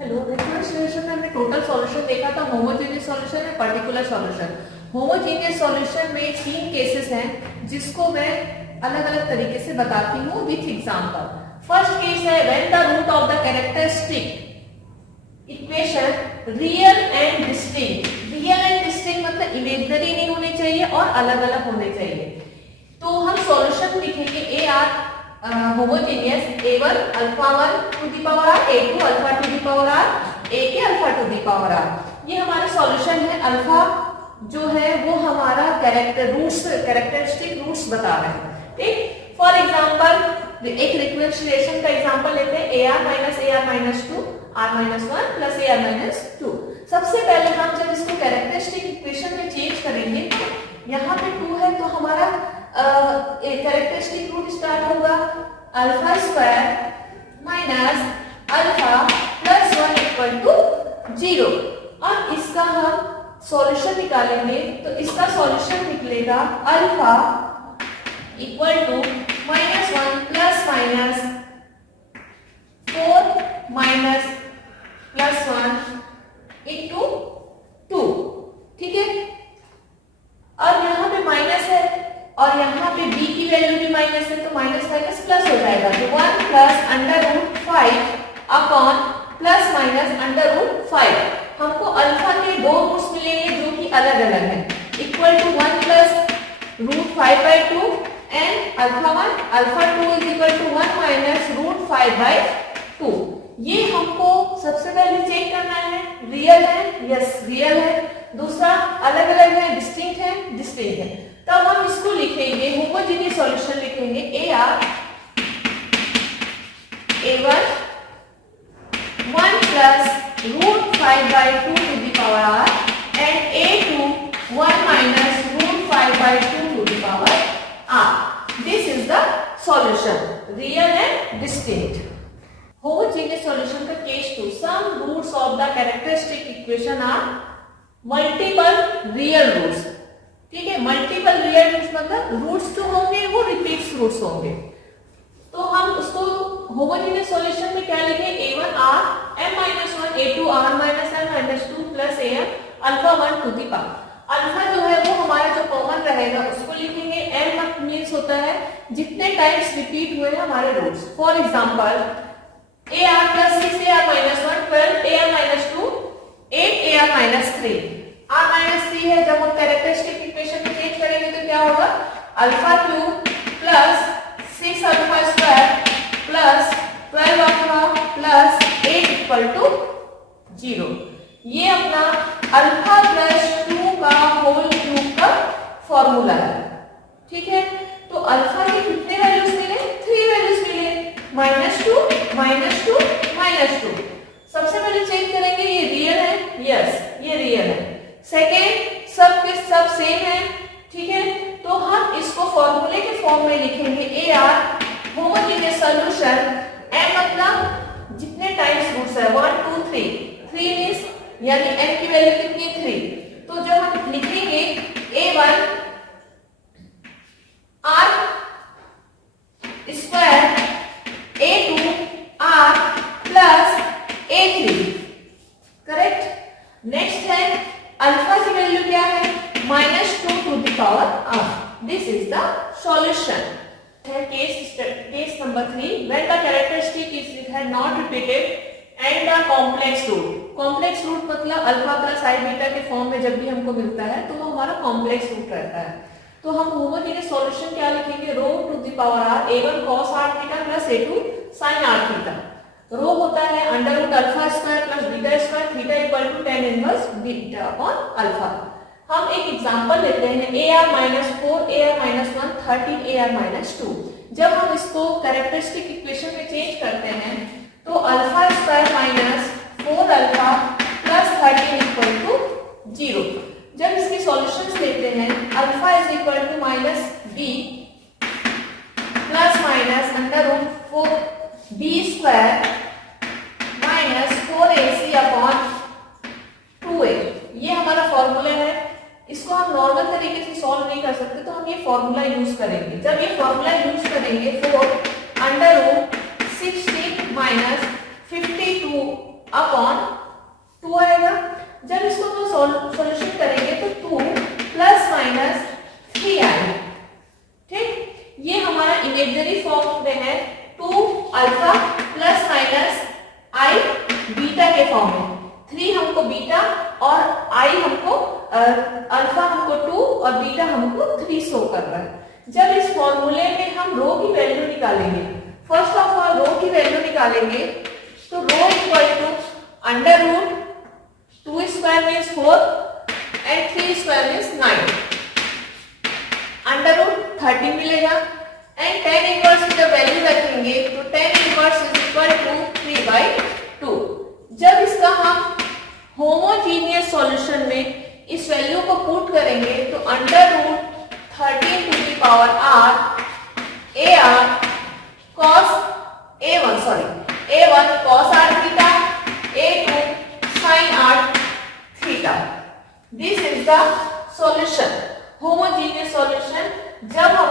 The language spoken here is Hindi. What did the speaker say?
हेलो, डिफरेंशिएशन में हमने टोटल सॉल्यूशन देखा था, होमोजेनियस सॉल्यूशन है, पर्टिकुलर सॉल्यूशन। होमोजेनियस सॉल्यूशन में 3 केसेस हैं जिसको मैं अलग अलग तरीके से बताती हूँ विथ एग्जांपल। फर्स्ट केस है when the root of the characteristic equation real and distinct. Real and distinct मतलब इमेजिनरी नहीं होने चाहिए और अलग अलग होने चाहिए। तो हम सॉल्यूशन लिखेंगे A R homogeneous a1 alpha 1 to the power r, a2 alpha to the power r, a alpha to the power r। ये हमारा सॉल्यूशन है। अल्फा जो है वो हमारा कैरेक्टरिस्टिक रूट्स बता रहे हैं। ठीक, फॉर एग्जांपल एक डिफरेंशिएशन का एग्जांपल लेते हैं a r minus 2 r minus 1 plus a r minus 2। सबसे पहले हम जब इसको कैरेक्टरिस्टिक इक्वेशन में चेंज करेंगे, यहाँ पे 2 है तो हमारा कैरेक्टरिस्टिक रूट स्टार्ट होगा alpha square minus alpha plus 1 equal to 0। अब इसका हम सॉल्यूशन निकालेंगे तो इसका सॉल्यूशन निकलेगा alpha equal to minus 1 plus minus 4 minus plus 1 into 2। ठीक है, और यहाँ पे माइनस है और यहाँ पे b की वैल्यू भी माइनस है तो माइनस माइनस प्लस हो जाएगा। तो 1 plus under root 5 upon plus minus under root 5। हमको अल्फा के 2 रूट्स मिलेंगे जो कि अलग अलग हैं, equal to 1 plus root 5 by 2 and alpha 1 alpha 2 is equal to 1 minus root 5 by 2। ये हमको सबसे पहले चेक करना है रियल है, यस रियल है। दूसरा अलग अलग है, डिस्टिंक्ट है, डिस्टिंक्ट है। तब हम इसको लिखेंगे होमोजेनियस सॉल्यूशन लिखेंगे A R a1 1 plus root 5 by 2 to the power r and a2 1 minus root 5 by 2 to the power r। This is the solution real and distinct. Homogeneous solution का case 2, some roots of the characteristic equation are multiple real roots. ठीक है, मल्टीपल रियल रूट्स मतलब रूट्स जो होंगे वो रिपीट्स रूट्स होंगे। तो हम उसको होमोजेनियस सॉल्यूशन में क्या लिखें, a1 r m minus 1 a2 r minus m minus 2 plus am alpha 1 to the power. Alpha जो है वो हमारा जो कॉमन रहेगा उसको लिखेंगे। m मींस होता है जितने टाइम्स रिपीट हुए हैं हमारे roots. For example ar plus 6 ar minus 1 12 ar minus 2 8 ar minus 3। r minus 3 है, जब हम कैरेक्टरिस्टिक इक्वेशन में चेंज करेंगे तो क्या होगा alpha cube plus 6 alpha square plus 12 alpha plus 8 equal to 0। ये अपना अल्फा प्लस 2 का होल क्यूब का फॉर्मूला है। ठीक है, तो अल्फा के कितने वैल्यूज मिले, 3 वैल्यूज मिले, माइनस 2 माइनस 2 माइनस 2। सबसे पहले चेक करेंगे ये रियल है, यस ये रियल है। सेकेंड सब के सब सेम है। ठीक है, तो हम इसको फॉर्मूले के फॉर्म में लिखेंगे A R homogeneous solution. m मतलब जितने टाइम्स रूट्स है 1 2 3 3 मींस यानी m की वैल्यू कितनी है 3। तो जब हम लिखेंगे a1 r square a2 r plus a3, correct. Next है अल्फा की वैल्यू क्या है minus 2 to the power r। This is the solution. Case number 3, when the characteristic is had not repeated and the complex root. Complex root मतलब अल्फा प्लस आई बीटा के फॉर्म में जब भी हमको मिलता है तो वो हमारा कॉम्प्लेक्स रूट रहता है। तो हम होमोजेनियस सॉल्यूशन क्या लिखेंगे, rho to the power r a1 cos r theta plus a2 sin r theta. Rho होता है under root alpha square plus beta square theta equal to tan inverse beta upon alpha. हम एक एग्जांपल लेते हैं ar minus 4 ar minus 1 13 ar minus 2। जब हम इसको कैरेक्टरिस्टिक इक्वेशन में चेंज करते हैं तो alpha square minus 4 alpha plus 13 equal to 0। जब इसके सॉल्यूशंस लेते हैं alpha is equal to minus b plus minus under root 4 b square minus 4ac upon 2a। ये हमारा फॉर्मूला है। इसको हम नॉर्मल तरीके से सॉल्व नहीं कर सकते तो हम ये फॉर्मूला यूज करेंगे। जब ये फॉर्मूला यूज करेंगे 4 अंडर रूट 60 माइनस 52 अपॉन 2 आएगा। जब इसको तो सॉल्यूशन करेंगे तो 2 प्लस माइनस 3 आएगा। ठीक, ये हमारा इमेजिनरी फॉर्म में है 2 अल्फा प्लस माइनस आई बीटा के फॉर्म में। 3 हमको बीटा और आई हमको अल्फा हमको 2 और बीटा हमको 3 शो कर रहा है। जब इस फॉर्मूले में हम रो की वैल्यू निकालेंगे, फर्स्ट ऑफ ऑल रो की वैल्यू निकालेंगे तो rho equal to under root 2 square means 4 and 3 square means 9, under root 13 मिलेगा एंड tan इनवर्स की जब वैल्यू रखेंगे तो tan inverse is equal to 3/2। जब इसका हम होमोजीनियस सॉल्यूशन में इस वैल्यू को पुट करेंगे तो under root 13 to the power r ar cos a1 cos r theta a2 sin r theta। This is the solution, homogeneous solution. जब हम